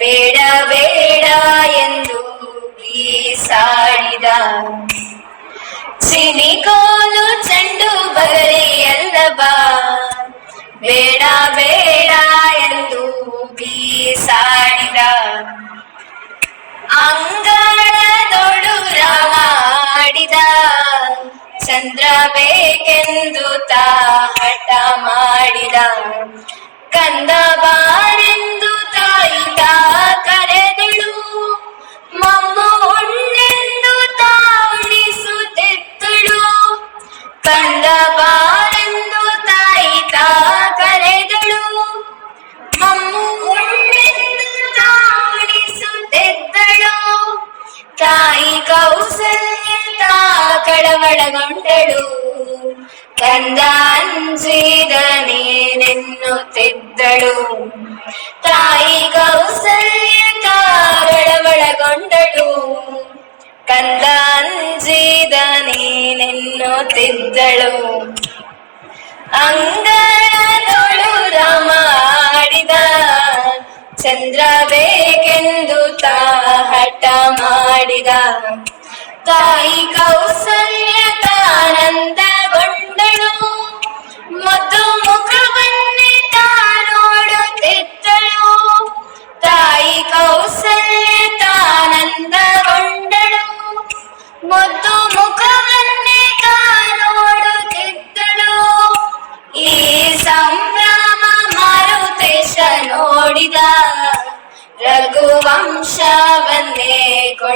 ಬೇಡ ಬೇಡ ಎಂದು ಬೀಸಾಡಿದ. ಸಿನಿಕೋಲು ಚೆಂಡು ಬಾ ಬೇಡ ಬೇಡ ಎಂದು ಬೀಸಾಡಿದ. ಅಂಗಳದೊಳು ರಾಮ ಆಡಿದ ಚಂದ್ರ ಬೇಕೆಂದು ಕಂದ ಬಾರೆಂದು ತಾಯಿ ತಾ ಕರೆದಳು ಮಮ್ಮು ಉಣ್ಣೆಂದು ತಾ ಉಣಿಸುತ್ತಿದ್ದಳು ತಾಯಿ ಕೌಸಲ್ಯ ತಾ ಕಳವಳಗೊಂಡಳು ಕಂದ ಅಂಜಿದ ನೀನೆನ್ನುತ್ತಿದ್ದಳು ನೀನೆನ್ನುತ್ತಿದ್ದಳು ಅಂಗಳದೊಳು ರಾಮ ಆಡಿದ. ಚಂದ್ರ ಬೇಕೆಂದು ತಾ ಹಠ ಮಾಡಿದ. ತಾಯಿ ಕೌಸಲ್ಯ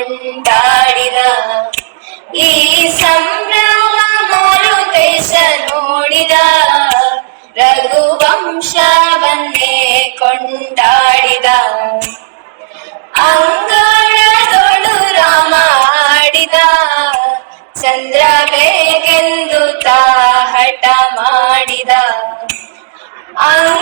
ಕೊಂಡಾಡಿದ ಈ ಸಂಭ್ರಮ ಮಾರುತೇಶ ನೋಡಿದ ರಘುವಂಶವನ್ನೇ ಕೊಂಡಾಡಿದ. ಅಂಗಳದೊಳು ರಾಮ ಆಡಿದ ಚಂದ್ರ ಬೇಕೆಂದು ತಾ ಹಠ ಮಾಡಿದ. ಅಂಗಳದೊಳು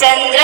ಚಂದ್ರ